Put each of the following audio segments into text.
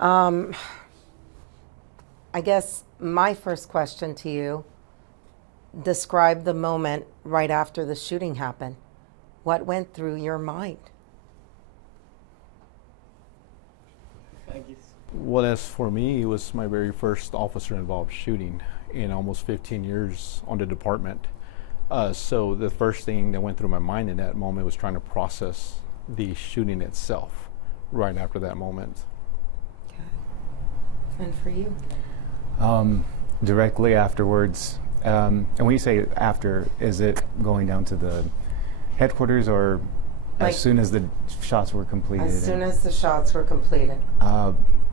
I guess my first question to you, describe the moment right after the shooting happened. What went through your mind? Well, as for me, it was my very first officer-involved shooting in almost 15 years on the department. So the first thing that went through my mind in that moment was trying to process the shooting itself right after that moment. Okay. And for you? Directly afterwards, and when you say after, is it going down to the headquarters or Like, as soon as the shots were completed? As soon as the shots were completed.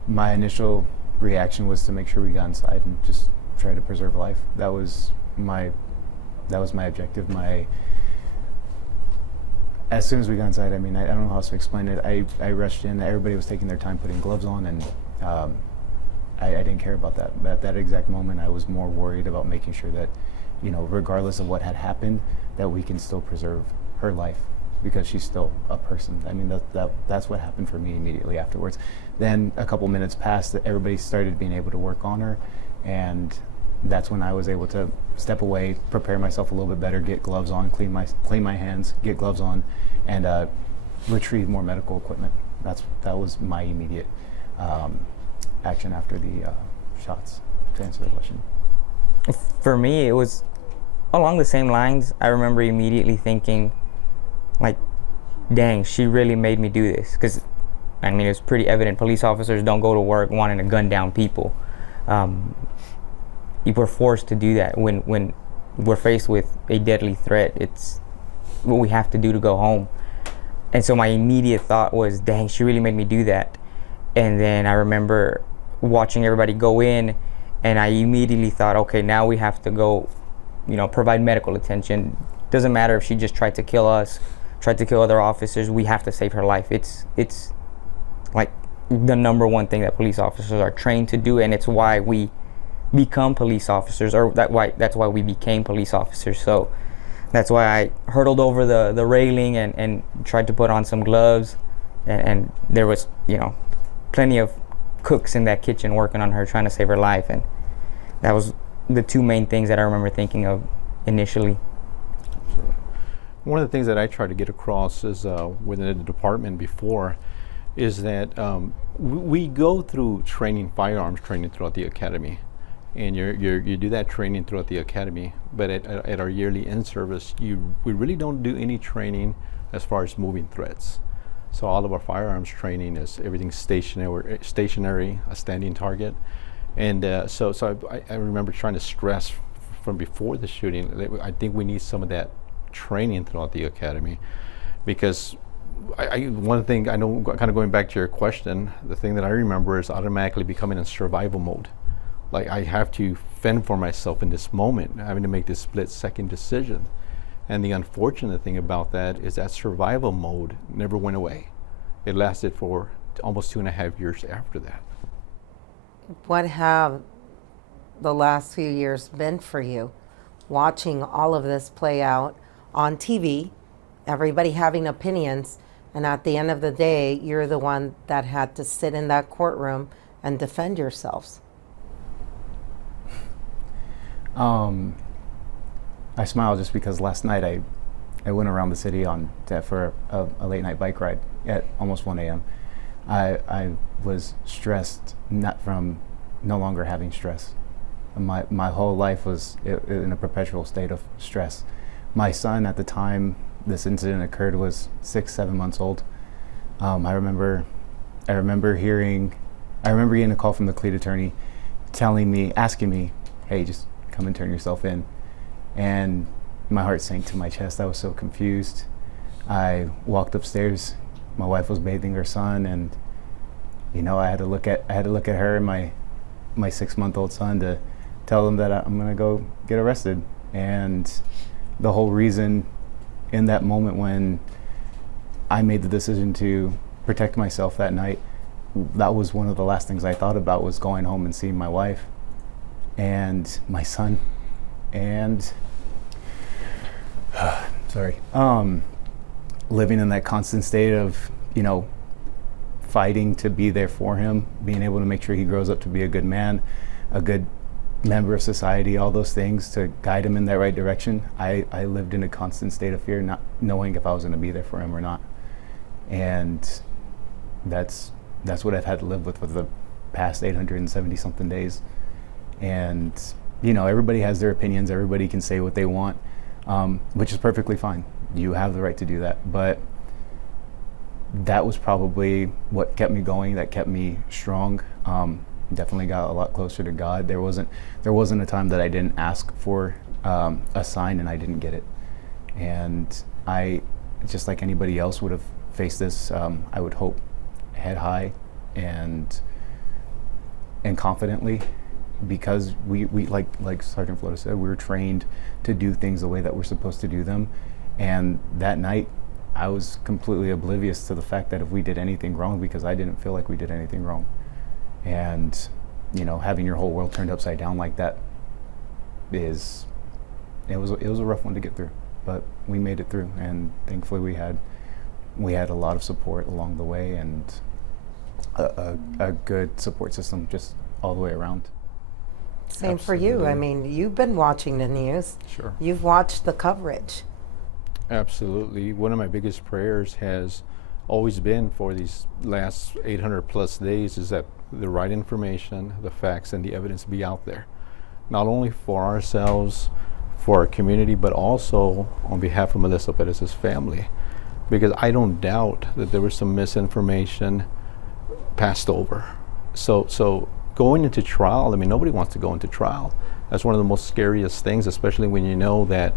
My initial reaction was to make sure we got inside and just try to preserve life. That was my objective. As soon as we got inside, I mean, I don't know how else to explain it. I rushed in. Everybody was taking their time putting gloves on, and I didn't care about that. At that exact moment, I was more worried about making sure that, regardless of what had happened, that we can still preserve her life, because she's still a person. I mean, that's what happened for me immediately afterwards. Then a couple minutes passed, that everybody started being able to work on her, and that's when I was able to step away, prepare myself a little bit better, get gloves on, clean my hands, get gloves on, and retrieve more medical equipment. That was my immediate action after the shots, to answer the question. For me, it was along the same lines. I remember immediately thinking, like, dang, she really made me do this. Because, I mean, it's pretty evident police officers don't go to work wanting to gun down people. We're forced to do that when we're faced with a deadly threat. It's what we have to do to go home. And so my immediate thought was, dang, she really made me do that. And then I remember watching everybody go in, and I immediately thought, okay, now we have to go, provide medical attention. Doesn't matter if she just tried to kill us, tried to kill other officers, we have to save her life. It's like the number one thing that police officers are trained to do, and it's why we become police officers, or that's why we became police officers. So that's why I hurdled over the railing and tried to put on some gloves, and there was plenty of cooks in that kitchen working on her, trying to save her life, and that was the two main things that I remember thinking of initially. One of the things that I try to get across is within the department before is that we go through firearms training throughout the academy, and you do that training throughout the academy, but at our yearly in-service, we really don't do any training as far as moving threats. So all of our firearms training is everything stationary, a standing target. And so I remember trying to stress from before the shooting that I think we need some of that training throughout the academy, because one thing I know, kind of going back to your question, the thing that I remember is automatically becoming in survival mode. Like, I have to fend for myself in this moment, having to make this split-second decision. And the unfortunate thing about that is that survival mode never went away. It lasted for almost 2.5 years after that. What have the last few years been for you? Watching all of this play out on TV, everybody having opinions, and at the end of the day, you're the one that had to sit in that courtroom and defend yourselves. I smile just because last night I went around the city for a late night bike ride at almost 1 a.m. I was stressed, not from no longer having stress. My whole life was in a perpetual state of stress. My son, at the time this incident occurred, was 6-7 months old. I remember getting a call from the cleat attorney asking me, hey, just come and turn yourself in. And my heart sank to my chest. I was so confused. I walked upstairs. My wife was bathing her son, and I had to look at her and my 6-month-old son to tell them that I'm gonna go get arrested. And the whole reason in that moment when I made the decision to protect myself that night, that was one of the last things I thought about, was going home and seeing my wife and my son, and living in that constant state of fighting to be there for him, being able to make sure he grows up to be a good man, a good member of society, all those things to guide him in that right direction. I lived in a constant state of fear, not knowing if I was going to be there for him or not. And that's what I've had to live with for the past 870 something days. And you know, everybody has their opinions, everybody can say what they want, which is perfectly fine. You have the right to do that. But that was probably what kept me going, that kept me strong. Definitely got a lot closer to God. There wasn't a time that I didn't ask for a sign and I didn't get it. And I, just like anybody else would have faced this, I would hope head high and confidently, because we like Sergeant Flores said, we were trained to do things the way that we're supposed to do them. And that night, I was completely oblivious to the fact that if we did anything wrong, because I didn't feel like we did anything wrong. And, you know, having your whole world turned upside down like that it was a rough one to get through, but we made it through. And thankfully we had a lot of support along the way, and a good support system just all the way around. Same for you. I mean, you've been watching the news. Sure. You've watched the coverage. Absolutely. One of my biggest prayers has always been for these last 800 plus days is that the right information, the facts, and the evidence be out there, not only for ourselves, for our community, but also on behalf of Melissa Perez's family, because I don't doubt that there was some misinformation passed over. So going into trial, I mean, nobody wants to go into trial. That's one of the most scariest things, especially when you know that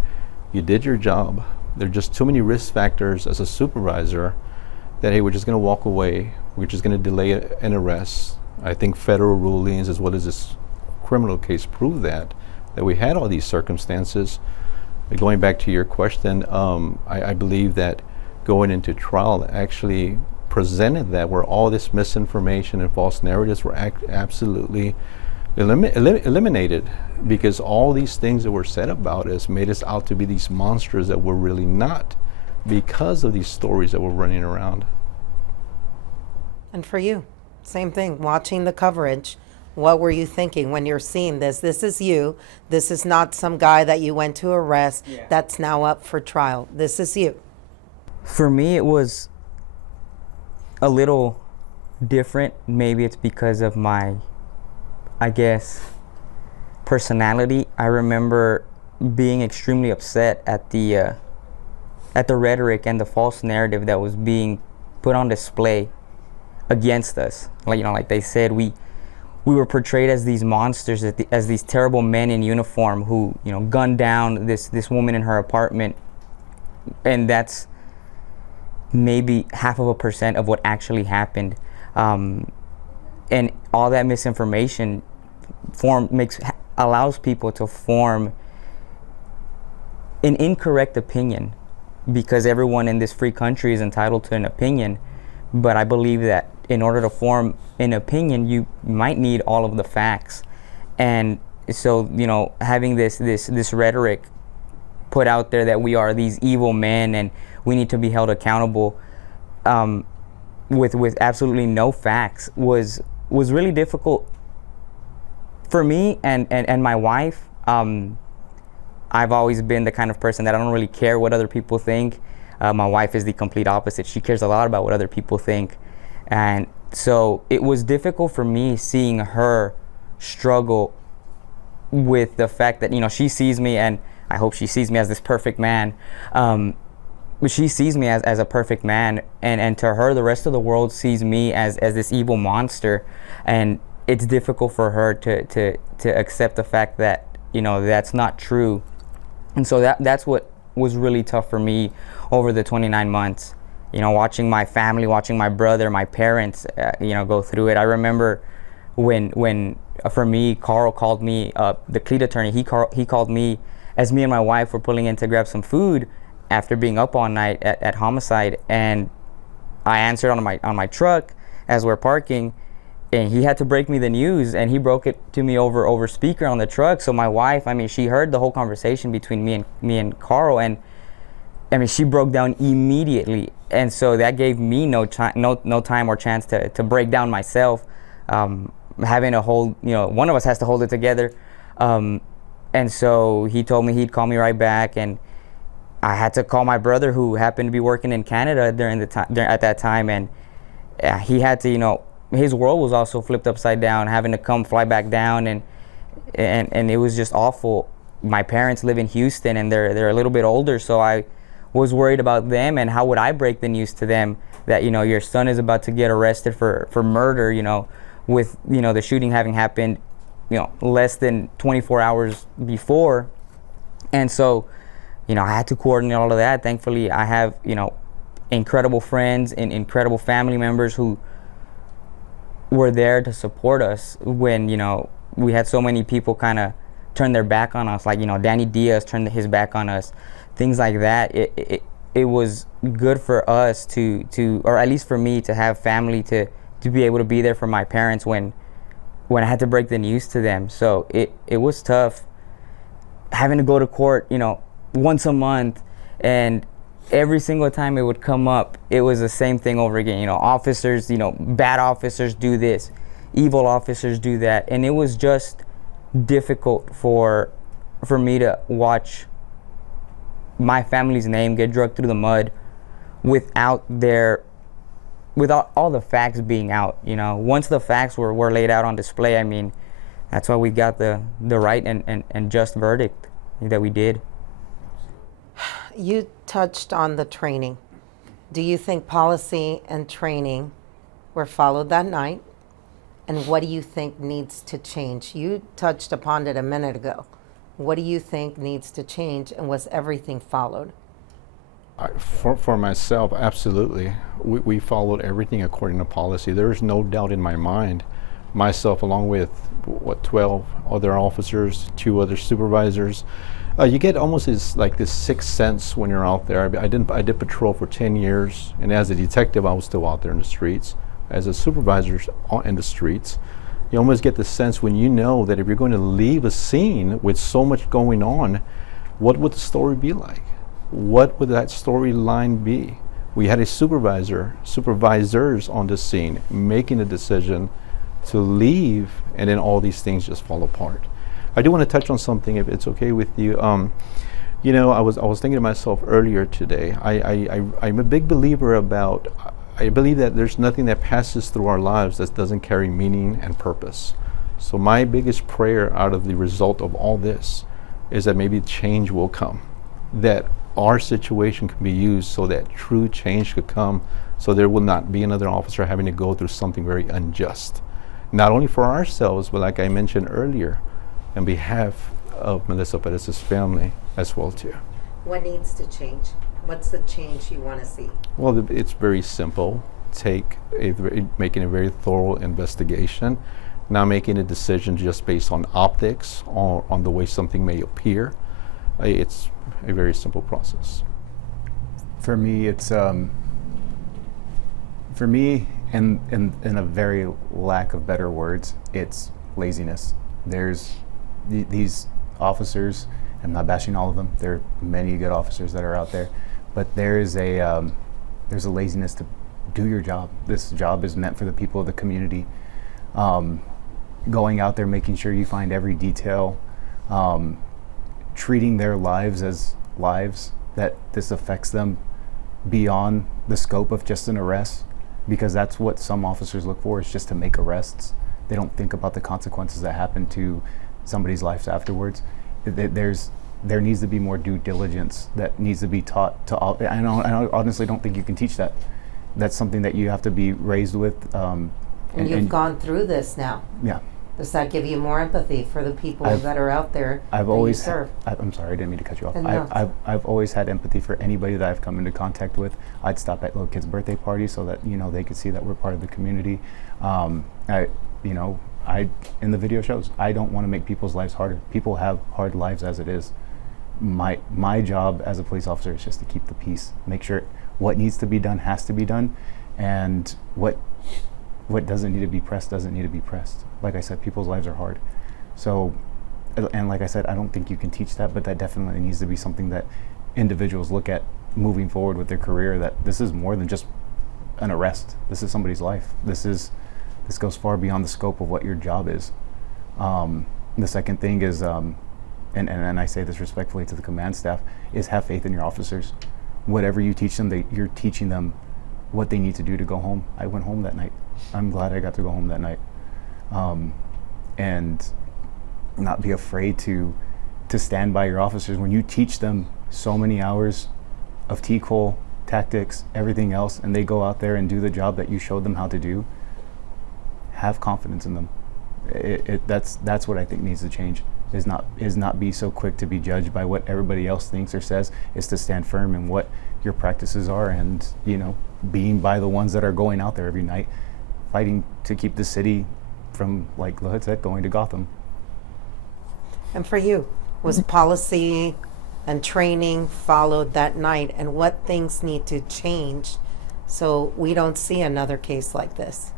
you did your job. There are just too many risk factors as a supervisor that, hey, we're just going to walk away. We're just going to delay an arrest. I think federal rulings as well as this criminal case prove that we had all these circumstances. But going back to your question, I believe that going into trial actually presented that where all this misinformation and false narratives were absolutely eliminated, because all these things that were said about us made us out to be these monsters that we're really not, because of these stories that were running around. And for you, same thing, watching the coverage, what were you thinking when you're seeing this? This is you. This is not some guy that you went to arrest that's now up for trial. This is you. For me, it was a little different. Maybe it's because of my, I guess, personality. I remember being extremely upset at the rhetoric and the false narrative that was being put on display against us. Like they said, we were portrayed as these monsters, as these terrible men in uniform who, gunned down this woman in her apartment, and that's maybe 0.5% of what actually happened. And all that misinformation allows people to form an incorrect opinion, because everyone in this free country is entitled to an opinion. But I believe that in order to form an opinion, you might need all of the facts. And so, having this rhetoric put out there that we are these evil men and we need to be held accountable, with absolutely no facts was really difficult for me and my wife. I've always been the kind of person that I don't really care what other people think. My wife is the complete opposite. She cares a lot about what other people think. And so it was difficult for me seeing her struggle with the fact that, she sees me, and I hope she sees me as this perfect man. But she sees me as a perfect man, and to her, the rest of the world sees me as this evil monster. And it's difficult for her to accept the fact that, that's not true. And so that's what was really tough for me over the 29 months. Watching my family, watching my brother, my parents, go through it. I remember when for me, Carl called me, the cleat attorney, he called me as me and my wife were pulling in to grab some food after being up all night at homicide. And I answered on my truck as we're parking, and he had to break me the news, and he broke it to me over speaker on the truck. So my wife, she heard the whole conversation between me and Carl, and I mean, she broke down immediately, and so that gave me no time or chance to break down myself. Having to hold, one of us has to hold it together, and so he told me he'd call me right back, and I had to call my brother, who happened to be working in Canada at that time, and he had to, his world was also flipped upside down, having to fly back down, and it was just awful. My parents live in Houston, and they're a little bit older, so I was worried about them, and how would I break the news to them that your son is about to get arrested for murder, with the shooting having happened less than 24 hours before. And so I had to coordinate all of that. Thankfully, I have incredible friends and incredible family members who were there to support us when we had so many people kind of turn their back on us, like Danny Diaz turned his back on us, things like that. It was good for us to or at least for me to have family to be able to be there for my parents when I had to break the news to them. So it was tough having to go to court once a month, and every single time it would come up, it was the same thing over again. Officers, bad officers do this, evil officers do that, and it was just difficult for me to watch my family's name get dragged through the mud without all the facts being out. Once the facts were laid out on display, I mean, that's why we got the right and just verdict that we did. You touched on the training. Do you think policy and training were followed that night? And what do you think needs to change? You touched upon it a minute ago. What do you think needs to change, and was everything followed? For myself, absolutely. We followed everything according to policy. There is no doubt in my mind. Myself, along with 12 other officers, 2 other supervisors, you get almost this sixth sense when you're out there. I did patrol for 10 years, and as a detective, I was still out there in the streets. As a supervisor in the streets, you almost get the sense when you know that if you're going to leave a scene with so much going on, what would the story be like? What would that storyline be? We had supervisors on the scene making a decision to leave, and then all these things just fall apart. I do want to touch on something, if it's okay with you. I was thinking to myself earlier today. I'm a big believer about. I believe that there's nothing that passes through our lives that doesn't carry meaning and purpose. So my biggest prayer out of the result of all this is that maybe change will come, that our situation can be used so that true change could come, so there will not be another officer having to go through something very unjust, not only for ourselves, but like I mentioned earlier, on behalf of Melissa Perez's family as well too. What needs to change? What's the change you want to see? Well, it's very simple. Making a very thorough investigation, not making a decision just based on optics or on the way something may appear. It's a very simple process. For me, it's in a very lack of better words, it's laziness. There's these officers. I'm not bashing all of them. There are many good officers that are out there, but there's a laziness to do your job. This job is meant for the people of the community. Going out there, making sure you find every detail, treating their lives as lives, that this affects them beyond the scope of just an arrest, because that's what some officers look for, is just to make arrests. They don't think about the consequences that happen to somebody's life afterwards. There needs to be more due diligence that needs to be taught to all. I honestly don't think you can teach that. That's something that you have to be raised with. And you've gone through this now. Yeah. Does that give you more empathy for the people that are out there I've that always you serve? I'm sorry, I didn't mean to cut you off. No. I've always had empathy for anybody that I've come into contact with. I'd stop at little kids' birthday parties so that they could see that we're part of the community. In the video shows, I don't want to make people's lives harder. People have hard lives as it is. My job as a police officer is just to keep the peace, make sure what needs to be done has to be done, and what doesn't need to be pressed doesn't need to be pressed. Like I said, people's lives are hard. So, and like I said, I don't think you can teach that, but that definitely needs to be something that individuals look at moving forward with their career, that this is more than just an arrest. This is somebody's life. This goes far beyond the scope of what your job is. The second thing is, and I say this respectfully to the command staff, is have faith in your officers. Whatever you teach them, you're teaching them what they need to do to go home. I went home that night. I'm glad I got to go home that night. And not be afraid to stand by your officers. When you teach them so many hours of TCOL, tactics, everything else, and they go out there and do the job that you showed them how to do, have confidence in them. That's what I think needs to change, is not be so quick to be judged by what everybody else thinks or says, is to stand firm in what your practices are, and being by the ones that are going out there every night, fighting to keep the city from, like Lahud said, going to Gotham. And for you, was policy and training followed that night, and what things need to change so we don't see another case like this?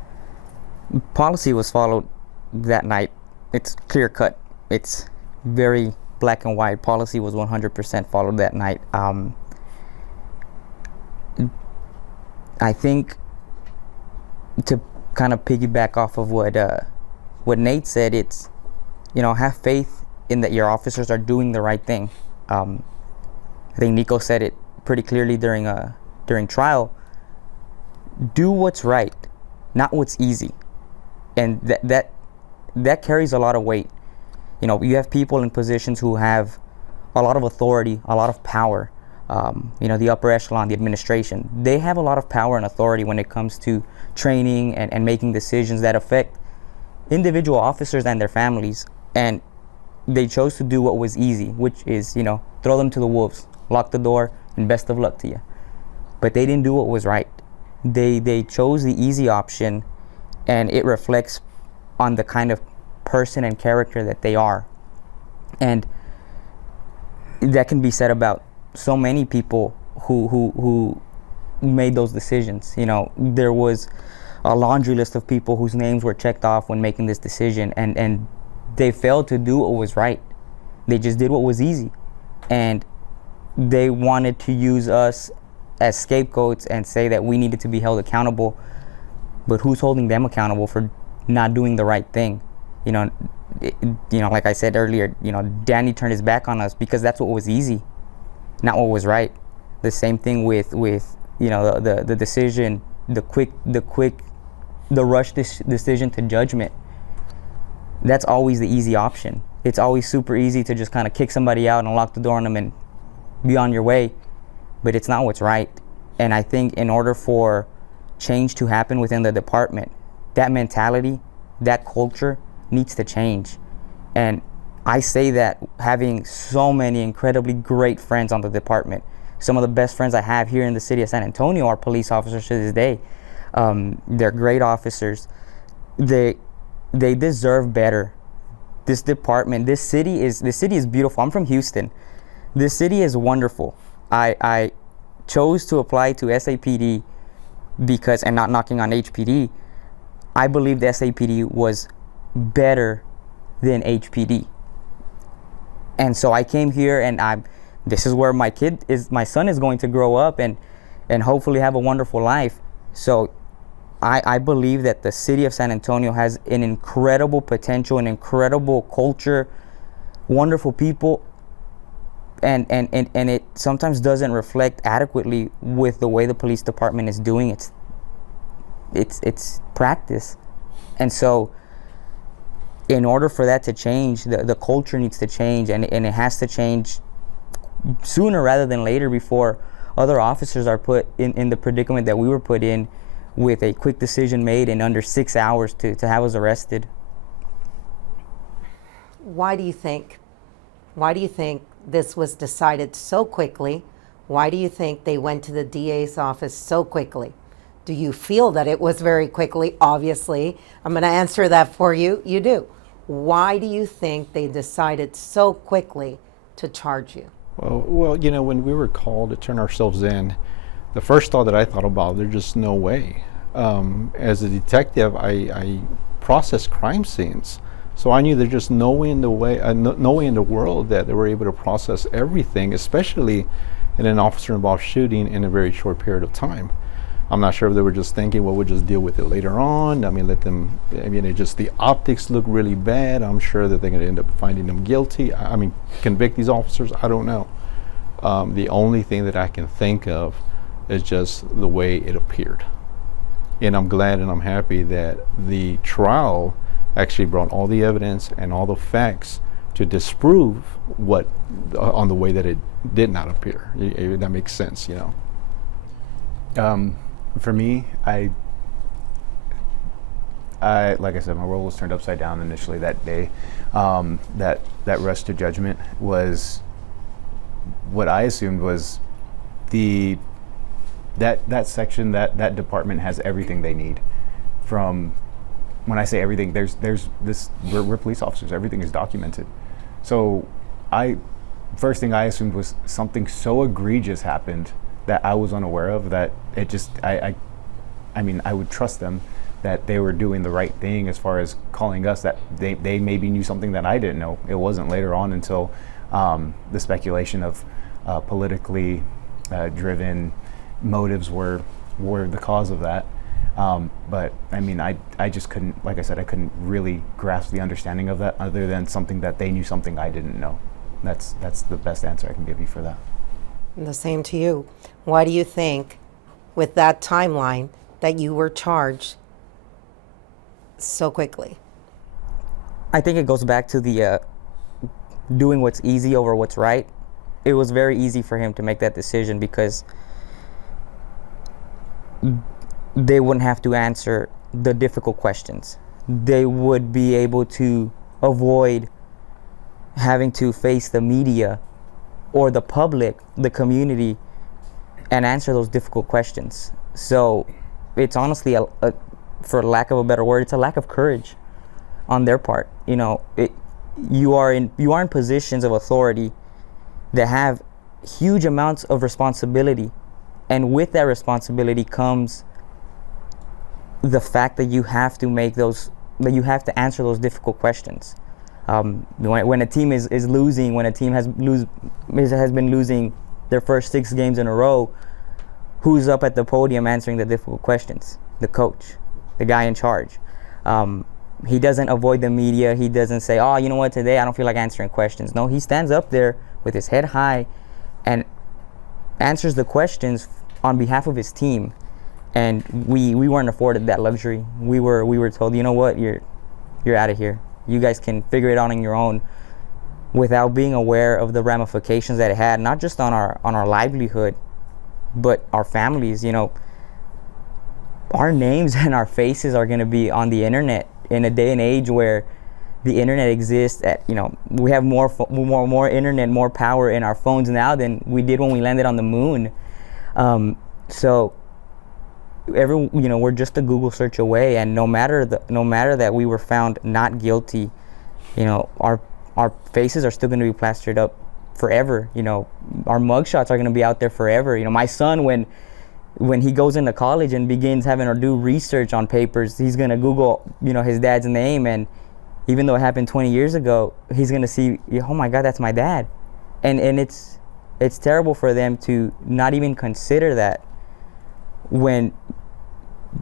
Policy was followed that night. It's clear cut. It's very black and white. Policy was 100% followed that night. I think, to kind of piggyback off of what Nate said, it's, have faith in that your officers are doing the right thing. I think Nico said it pretty clearly during trial. Do what's right, not what's easy, and that carries a lot of weight. You have people in positions who have a lot of authority, a lot of power. The upper echelon, the administration, they have a lot of power and authority when it comes to training and making decisions that affect individual officers and their families. And they chose to do what was easy, which is, throw them to the wolves, lock the door, and best of luck to you. But they didn't do what was right. They chose the easy option, and it reflects on the kind of person and character that they are. And that can be said about so many people who made those decisions. There was a laundry list of people whose names were checked off when making this decision, and they failed to do what was right. They just did what was easy, and they wanted to use us as scapegoats and say that we needed to be held accountable. But who's holding them accountable for not doing the right thing? Like I said earlier, Danny turned his back on us because that's what was easy, not what was right. The same thing with the decision, the rush decision to judgment. That's always the easy option. It's always super easy to just kind of kick somebody out and lock the door on them and be on your way, but it's not what's right. And I think in order for change to happen within the department, that mentality, that culture needs to change. And I say that having so many incredibly great friends on the department. Some of the best friends I have here in the city of San Antonio are police officers to this day. They're great officers. They deserve better. This department, this city is beautiful. I'm from Houston. This city is wonderful. I chose to apply to SAPD because, and not knocking on HPD, I believe the SAPD was better than HPD. And so I came here, and this is where my son is going to grow up and hopefully have a wonderful life. So I believe that the city of San Antonio has an incredible potential, an incredible culture, wonderful people, and it sometimes doesn't reflect adequately with the way the police department is doing its practice. And so in order for that to change, the culture needs to change, and it has to change sooner rather than later, before other officers are put in the predicament that we were put in, with a quick decision made in under 6 hours to have us arrested. Why do you think this was decided so quickly? Why do you think they went to the DA's office so quickly? Do you feel that it was very quickly? Obviously, I'm going to answer that for you. You do. Why do you think they decided so quickly to charge you? Well, when we were called to turn ourselves in, the first thought that I thought about, there's just no way. As a detective, I process crime scenes, so I knew there's just no way in the world that they were able to process everything, especially and an officer-involved shooting in a very short period of time. I'm not sure if they were just thinking, well, we'll just deal with it later on. I mean, it just, the optics look really bad. I'm sure that they're going to end up finding them guilty. I mean, convict these officers? I don't know. The only thing that I can think of is just the way it appeared. And I'm glad and I'm happy that the trial actually brought all the evidence and all the facts to disprove what, on the way that it did not appear. That makes sense, you know. For me, I like I said, my world was turned upside down initially that day. That rush to judgment was what I assumed was that section, that department has everything they need. From, when I say everything, there's this, we're police officers, everything is documented. So first thing I assumed was something so egregious happened that I was unaware of, that it just, I mean, I would trust them that they were doing the right thing as far as calling us, that they maybe knew something that I didn't know. It wasn't later on until the speculation of politically driven motives were the cause of that. But I mean, I just couldn't, like I said, I couldn't really grasp the understanding of that, other than something that they knew something I didn't know. That's the best answer I can give you for that. The same to you. Why do you think, with that timeline, that you were charged so quickly? I think it goes back to the doing what's easy over what's right. It was very easy for him to make that decision because they wouldn't have to answer the difficult questions. They would be able to avoid having to face the media or the public, the community, and answer those difficult questions. So it's honestly, for lack of a better word, it's a lack of courage on their part. You know, you are in positions of authority that have huge amounts of responsibility, and with that responsibility comes the fact that you have to answer those difficult questions. When a team is losing, when a team has been losing their first 6 games in a row, who's up at the podium answering the difficult questions? The coach, the guy in charge. He doesn't avoid the media. He doesn't say, oh, you know what, today I don't feel like answering questions. No, he stands up there with his head high and answers the questions on behalf of his team. And we weren't afforded that luxury. We were told, you know what, you're out of here. You guys can figure it out on your own, without being aware of the ramifications that it had, not just on our livelihood, but our families. You know, our names and our faces are going to be on the internet in a day and age where the internet exists. We have more internet, more power in our phones now than we did when we landed on the moon. So we're just a Google search away, and no matter that we were found not guilty, our faces are still going to be plastered up forever. Our mugshots are going to be out there forever. My son, when he goes into college and begins having to do research on papers, he's going to Google, his dad's name, and even though it happened 20 years ago, he's going to see, oh my God, that's my dad. And it's terrible for them to not even consider that when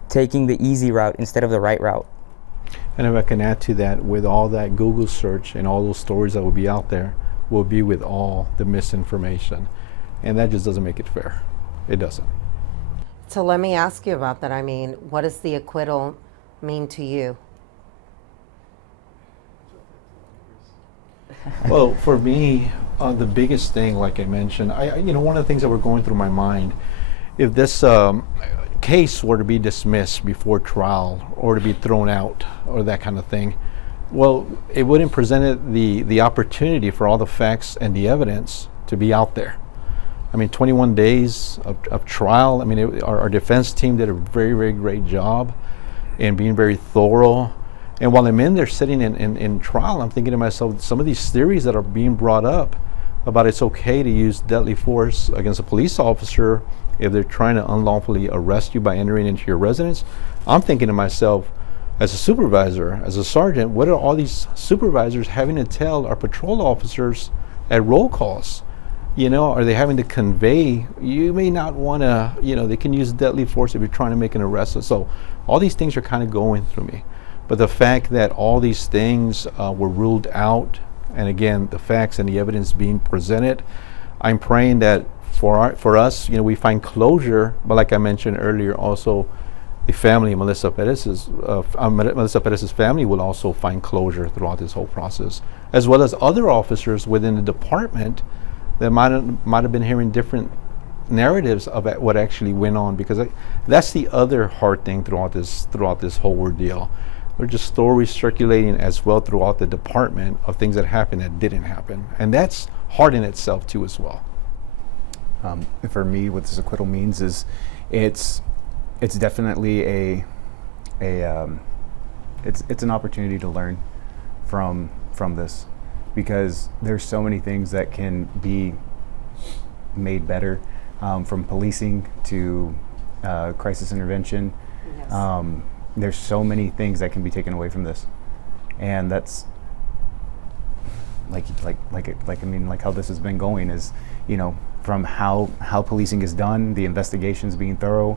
taking the easy route instead of the right route. And if I can add to that, with all that Google search and all those stories that will be out there, will be with all the misinformation. And that just doesn't make it fair. It doesn't. So let me ask you about that. I mean, what does the acquittal mean to you? Well, for me, the biggest thing, like I mentioned, one of the things that were going through my mind, if this case were to be dismissed before trial or to be thrown out or that kind of thing, well, it wouldn't present the opportunity for all the facts and the evidence to be out there. I mean, 21 days of trial. I mean, our defense team did a very, very great job in being very thorough. And while I'm in there sitting in trial, I'm thinking to myself, some of these theories that are being brought up about it's okay to use deadly force against a police officer if they're trying to unlawfully arrest you by entering into your residence. I'm thinking to myself, as a supervisor, as a sergeant, what are all these supervisors having to tell our patrol officers at roll calls? Are they having to convey? You may not want to, they can use deadly force if you're trying to make an arrest. So all these things are kind of going through me. But the fact that all these things were ruled out, and again, the facts and the evidence being presented, I'm praying that for us, we find closure. But like I mentioned earlier, also the family, Melissa Perez's family will also find closure throughout this whole process, as well as other officers within the department that might have been hearing different narratives of what actually went on, because that's the other hard thing throughout this whole ordeal. There are just stories circulating as well throughout the department of things that happened that didn't happen, and that's hard in itself too as well. For me, what this acquittal means is it's definitely it's an opportunity to learn from this, because there's so many things that can be made better, from policing to crisis intervention. Yes. There's so many things that can be taken away from this, and that's like how this has been going is, from how policing is done, the investigations being thorough,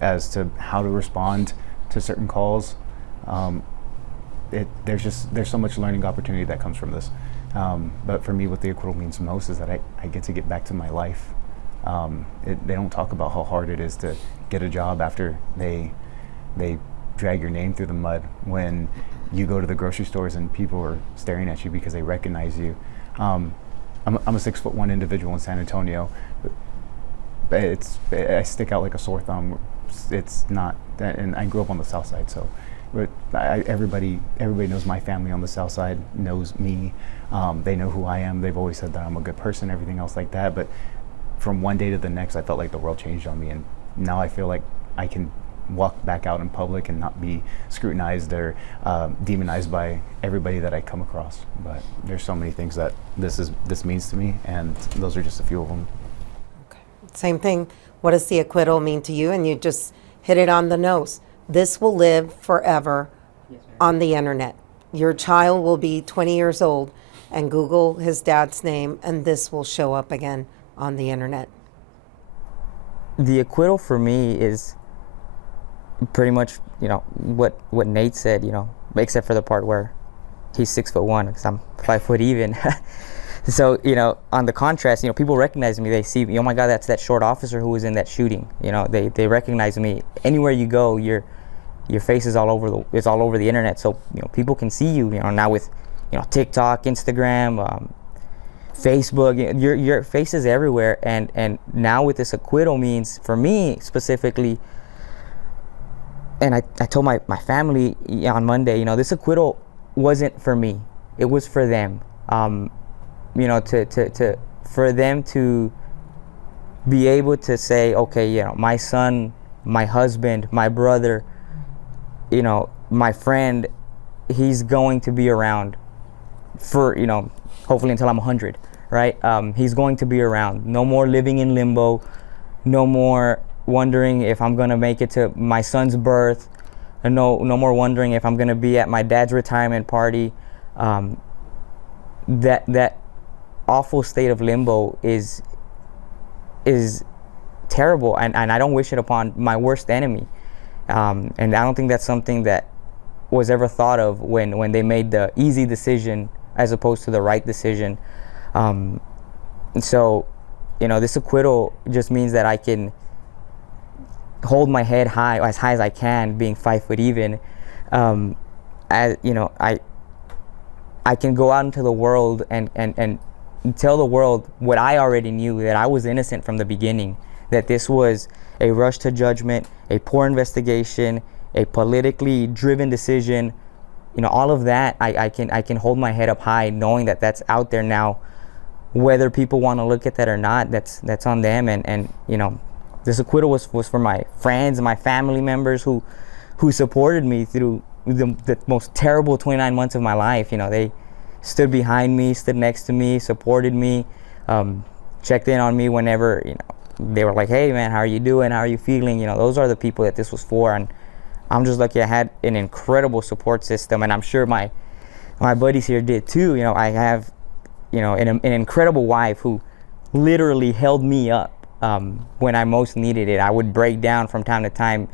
as to how to respond to certain calls. There's so much learning opportunity that comes from this. But for me, what the acquittal means most is that I get to get back to my life. They don't talk about how hard it is to get a job after they drag your name through the mud when you go to the grocery stores and people are staring at you because they recognize you. I'm a 6'1" individual in San Antonio, but I stick out like a sore thumb. It's not, and I grew up on the South Side, so everybody knows my family on the South Side, knows me. They know who I am. They've always said that I'm a good person, everything else like that. But from one day to the next, I felt like the world changed on me, and now I feel like I can walk back out in public and not be scrutinized or demonized by everybody that I come across. But there's so many things that this means to me, and those are just a few of them. Okay. Same thing. What does the acquittal mean to you? And you just hit it on the nose. This will live forever on the internet. Your child will be 20 years old and Google his dad's name, and this will show up again on the internet. The acquittal for me is pretty much, what Nate said, except for the part where he's 6'1", because I'm 5 foot even. So, on the contrast, people recognize me. They see, oh my God, that's that short officer who was in that shooting. They recognize me. Anywhere you go, your face is all over the internet. So, people can see you, now with, TikTok, Instagram, Facebook, your face is everywhere. And now with this acquittal means, for me specifically, and I told my family on Monday, this acquittal wasn't for me. It was for them. For them to be able to say, okay, my son, my husband, my brother, my friend, he's going to be around for, hopefully until I'm 100, right? He's going to be around. No more living in limbo. No more wondering if I'm going to make it to my son's birth. And no more wondering if I'm going to be at my dad's retirement party. That awful state of limbo is terrible, and I don't wish it upon my worst enemy. And I don't think that's something that was ever thought of when they made the easy decision as opposed to the right decision. So, this acquittal just means that I can hold my head as high as I can, being 5 foot even. I can go out into the world and tell the world what I already knew, that I was innocent from the beginning, that this was a rush to judgment, a poor investigation, a politically driven decision. All of that, I can hold my head up high, knowing that that's out there now. Whether people want to look at that or not, that's on them. And this acquittal was for my friends and my family members who supported me through the most terrible 29 months of my life. They stood behind me, stood next to me, supported me, checked in on me whenever, they were like, hey man, how are you doing? How are you feeling? Those are the people that this was for. And I'm just lucky I had an incredible support system, and I'm sure my buddies here did too. I have, an incredible wife who literally held me up when I most needed it. I would break down from time to time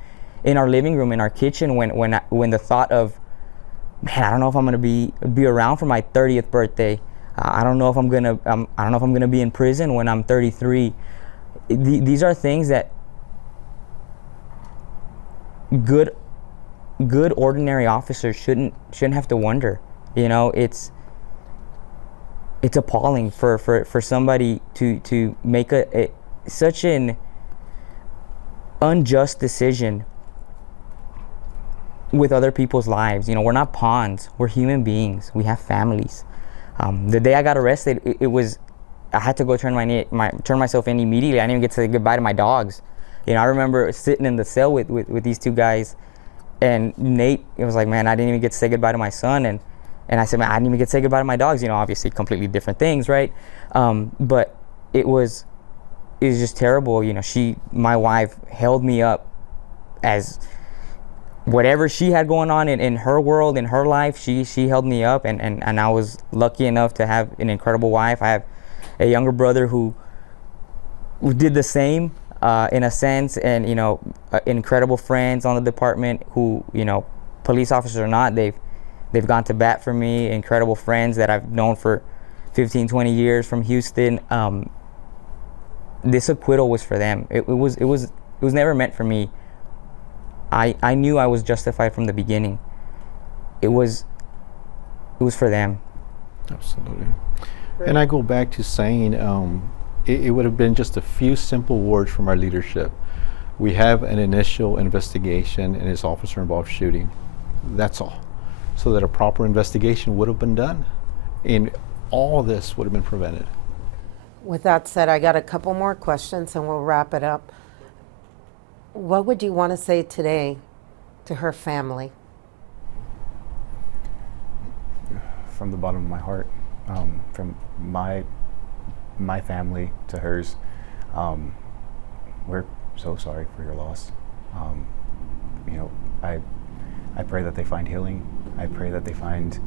in our living room, in our kitchen, when the thought of, man, I don't know if I'm gonna be around for my 30th birthday. I don't know if I'm gonna be in prison when I'm 33. These are things that good ordinary officers shouldn't have to wonder. It's appalling for somebody to make such an unjust decision with other people's lives. We're not pawns. We're human beings. We have families. The day I got arrested, I had to go turn myself in immediately. I didn't even get to say goodbye to my dogs. I remember sitting in the cell with these two guys, and Nate, it was like, man, I didn't even get to say goodbye to my son, and I said, man, I didn't even get to say goodbye to my dogs. Obviously completely different things, right? But it was just terrible. My wife held me up as whatever she had going on in her world, in her life, she held me up, and I was lucky enough to have an incredible wife. I have a younger brother who did the same in a sense, and incredible friends on the department who, police officers or not, they've gone to bat for me. Incredible friends that I've known for 15, 20 years from Houston. This acquittal was for them. It was never meant for me. I knew I was justified from the beginning. It was for them. Absolutely. And I go back to saying it would have been just a few simple words from our leadership. We have an initial investigation in this officer-involved shooting. That's all. So that a proper investigation would have been done, and all this would have been prevented. With that said, I got a couple more questions and we'll wrap it up. What would you want to say today to her family? From the bottom of my heart, from my family to hers, we're so sorry for your loss. I pray that they find healing. I pray that they find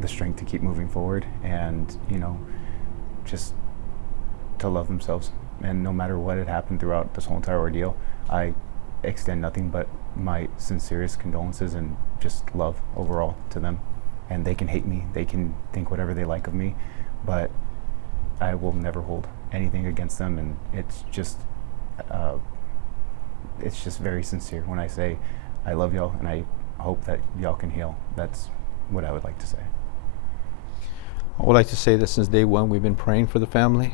the strength to keep moving forward, and just to love themselves. And no matter what had happened throughout this whole entire ordeal, I extend nothing but my sincerest condolences and just love overall to them. And they can hate me, they can think whatever they like of me, but I will never hold anything against them. And it's just very sincere when I say I love y'all, and I hope that y'all can heal. That's what I would like to say. I would like to say that since day one, we've been praying for the family.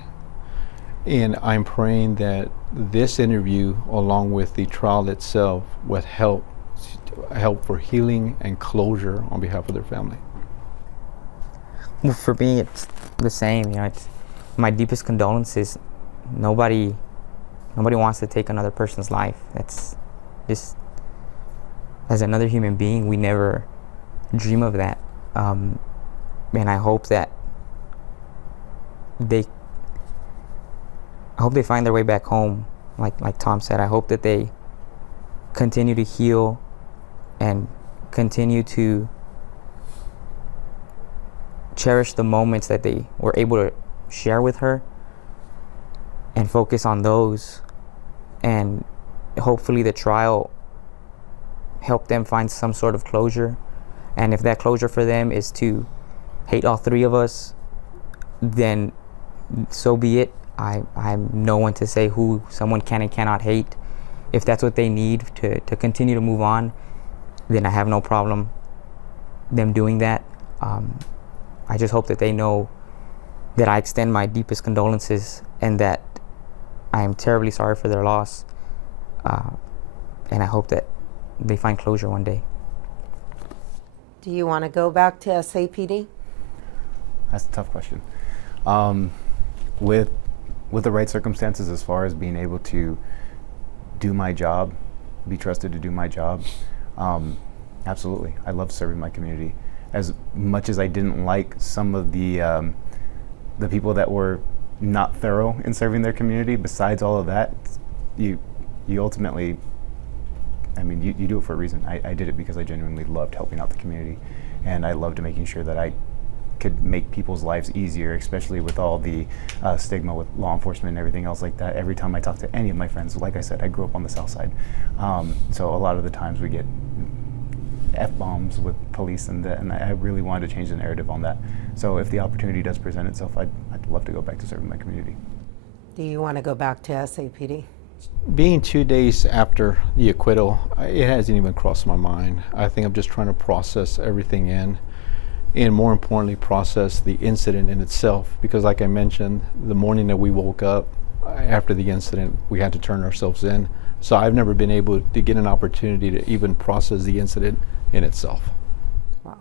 And I'm praying that this interview, along with the trial itself, would help for healing and closure on behalf of their family. Well, for me, it's the same. It's my deepest condolences. Nobody wants to take another person's life. That's just, as another human being, we never dream of that. And I hope that they find their way back home. Like Tom said, I hope that they continue to heal and continue to cherish the moments that they were able to share with her and focus on those. And hopefully the trial helped them find some sort of closure. And if that closure for them is to hate all three of us, then so be it. I'm no one to say who someone can and cannot hate. If that's what they need to continue to move on, then I have no problem them doing that. I just hope that they know that I extend my deepest condolences and that I am terribly sorry for their loss. And I hope that they find closure one day. Do you want to go back to SAPD? That's a tough question. With the right circumstances, as far as being able to do my job, be trusted to do my job, absolutely. I love serving my community. As much as I didn't like some of the people that were not thorough in serving their community, besides all of that, you ultimately, you do it for a reason. I did it because I genuinely loved helping out the community, and I loved making sure that I could make people's lives easier, especially with all the stigma with law enforcement and everything else like that. Every time I talk to any of my friends, like I said, I grew up on the South Side, so a lot of the times we get F-bombs with police, and I really wanted to change the narrative on that. So if the opportunity does present itself, I'd love to go back to serving my community. Do you want to go back to SAPD? Being 2 days after the acquittal, it hasn't even crossed my mind. I think I'm just trying to process everything in, and more importantly, process the incident in itself. Because like I mentioned, the morning that we woke up after the incident, we had to turn ourselves in. So I've never been able to get an opportunity to even process the incident in itself. Wow.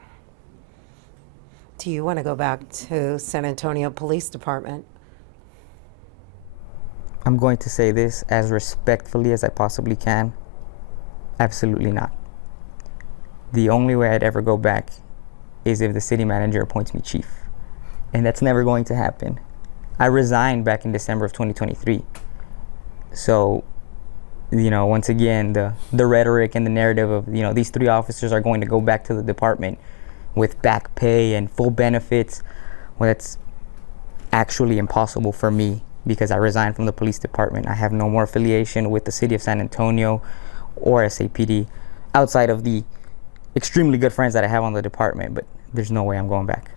Do you want to go back to San Antonio Police Department? I'm going to say this as respectfully as I possibly can. Absolutely not. The only way I'd ever go back is if the city manager appoints me chief. And that's never going to happen. I resigned back in December of 2023. So, once again, the rhetoric and the narrative of, these 3 officers are going to go back to the department with back pay and full benefits. Well, that's actually impossible for me, because I resigned from the police department. I have no more affiliation with the city of San Antonio or SAPD outside of the extremely good friends that I have on the department, but there's no way I'm going back.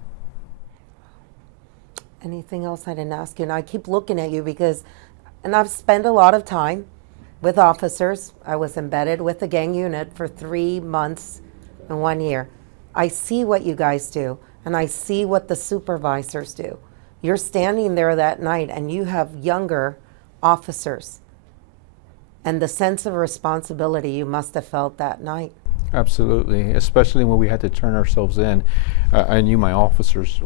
Anything else I didn't ask you? And I keep looking at you and I've spent a lot of time with officers. I was embedded with the gang unit for 3 months and 1 year. I see what you guys do, and I see what the supervisors do. You're standing there that night and you have younger officers, and the sense of responsibility you must have felt that night. Absolutely, especially when we had to turn ourselves in. I knew my officers,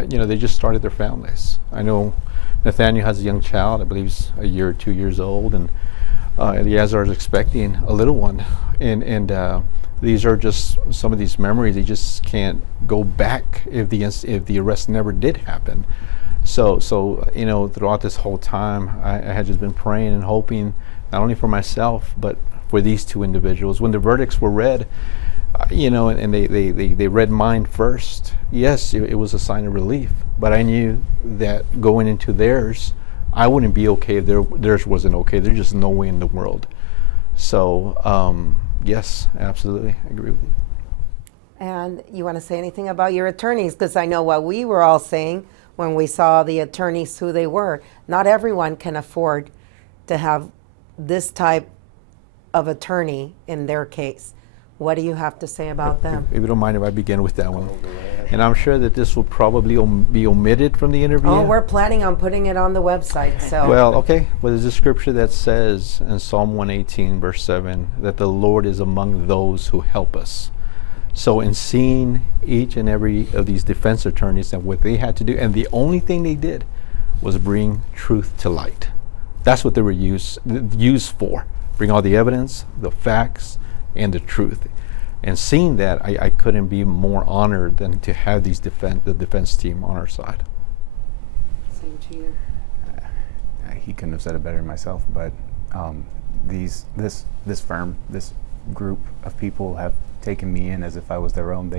they just started their families. I know Nathaniel has a young child, I believe he's a year or 2 years old, and Eleazar is expecting a little one. And these are just some of these memories. They just can't go back if the arrest never did happen. So throughout this whole time, I had just been praying and hoping, not only for myself, but for these 2 individuals. When the verdicts were read, and they read mine first, yes, it was a sign of relief. But I knew that going into theirs, I wouldn't be okay if theirs wasn't okay. There's just no way in the world. So, yes, absolutely, I agree with you. And you want to say anything about your attorneys? Because I know what we were all saying when we saw the attorneys, who they were. Not everyone can afford to have this type of attorney in their case. What do you have to say about them? If you don't mind if I begin with that one. And I'm sure that this will probably be omitted from the interview. Oh, we're planning on putting it on the website. So. Well, okay. Well, there's a scripture that says in Psalm 118, verse 7, that the Lord is among those who help us. So in seeing each and every of these defense attorneys and what they had to do, and the only thing they did was bring truth to light. That's what they were used for. Bring all the evidence, the facts, and the truth. And seeing that, I couldn't be more honored than to have the defense team on our side. Same to you. He couldn't have said it better than myself, but this firm, this group of people have taken me in as if I was their own.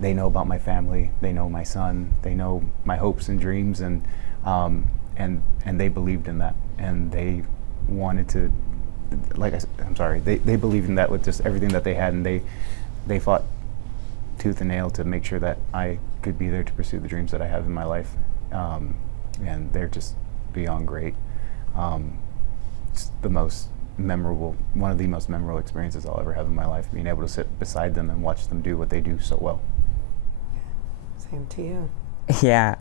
They know about my family, they know my son, they know my hopes and dreams, and they believed in that, and they wanted to, they believed in that with just everything that they had, and they fought tooth and nail to make sure that I could be there to pursue the dreams that I have in my life, and they're just beyond great. It's one of the most memorable experiences I'll ever have in my life, being able to sit beside them and watch them do what they do so well. Same to you. Yeah,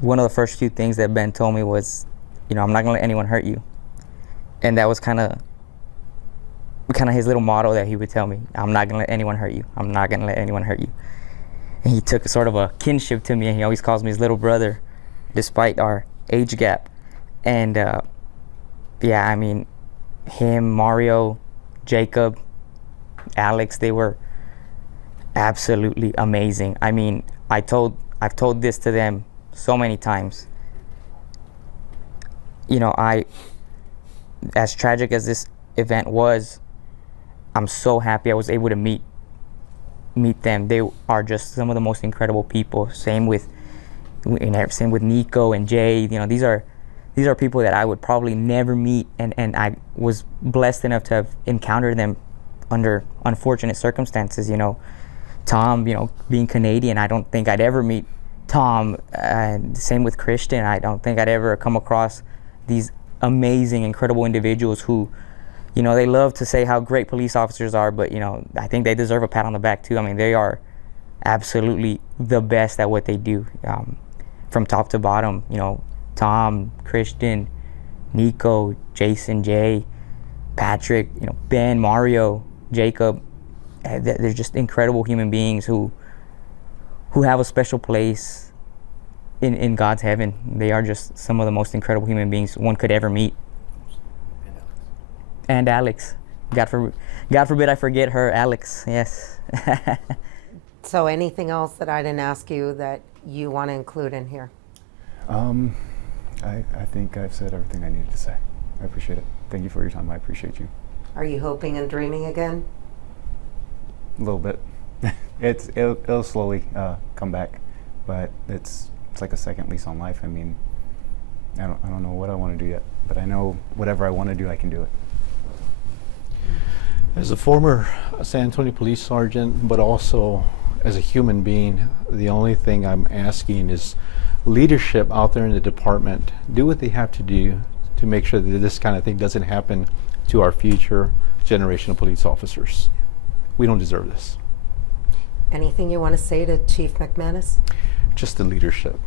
one of the first few things that Ben told me was, I'm not gonna let anyone hurt you. And that was kind of his little motto that he would tell me. I'm not gonna let anyone hurt you. I'm not gonna let anyone hurt you. And he took sort of a kinship to me, and he always calls me his little brother, despite our age gap. And him, Mario, Jacob, Alex, they were absolutely amazing. I've told this to them so many times. As tragic as this event was, I'm so happy I was able to meet meet them. They are just some of the most incredible people. Same with Nico and Jay. You know, these are people that I would probably never meet, and I was blessed enough to have encountered them under unfortunate circumstances. You know, Tom, you know, being Canadian, I don't think I'd ever meet Tom. Same with Christian. I don't think I'd ever come across these amazing, incredible individuals who, you know, they love to say how great police officers are, but, you know, I think they deserve a pat on the back too. I mean, they are absolutely the best at what they do, from top to bottom. You know, Tom, Christian, Nico, Jason, Jay, Patrick, you know, Ben, Mario, Jacob. They're just incredible human beings who have a special place in God's heaven. They are just some of the most incredible human beings one could ever meet. And Alex. God forbid I forget her, Alex. Yes. So anything else that I didn't ask you that you want to include in here? I think I've said everything I needed to say. I appreciate it. Thank you for your time. I appreciate you. Are you hoping and dreaming again? A little bit. It'll slowly come back, but it's like a second lease on life. I mean, I don't know what I want to do yet, but I know whatever I want to do, I can do it. As a former San Antonio police sergeant, but also as a human being, the only thing I'm asking is leadership out there in the department, do what they have to do to make sure that this kind of thing doesn't happen to our future generation of police officers. We don't deserve this. Anything you want to say to Chief McManus? Just the leadership.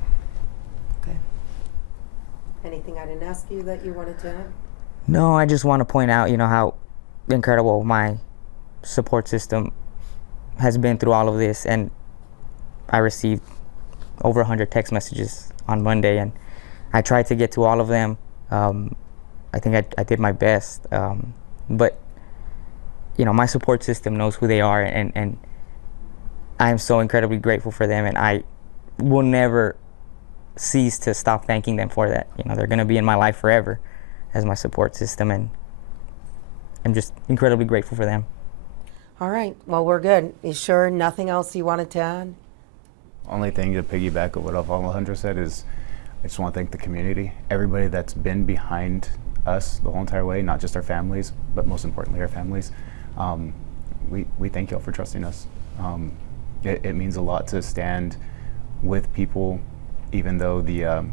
Okay. Anything I didn't ask you that you wanted to add? No, I just want to point out, you know, how incredible my support system has been through all of this. And I received over 100 text messages on Monday, and I tried to get to all of them. I think I did my best. But, you know, my support system knows who they are, and I am so incredibly grateful for them, and I will never cease to stop thanking them for that. You know, they're going to be in my life forever as my support system, and I'm just incredibly grateful for them. All right. Well, we're good. You sure nothing else you wanted to add? Only thing to piggyback on what Alejandro said is I just want to thank the community, everybody that's been behind us the whole entire way, not just our families, but most importantly our families. We thank y'all for trusting us. It means a lot to stand with people, even though the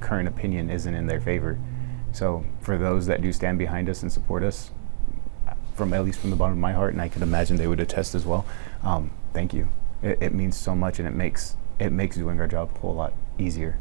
current opinion isn't in their favor. So for those that do stand behind us and support us, at least from the bottom of my heart, and I can imagine they would attest as well, thank you. It means so much, and it makes doing our job a whole lot easier.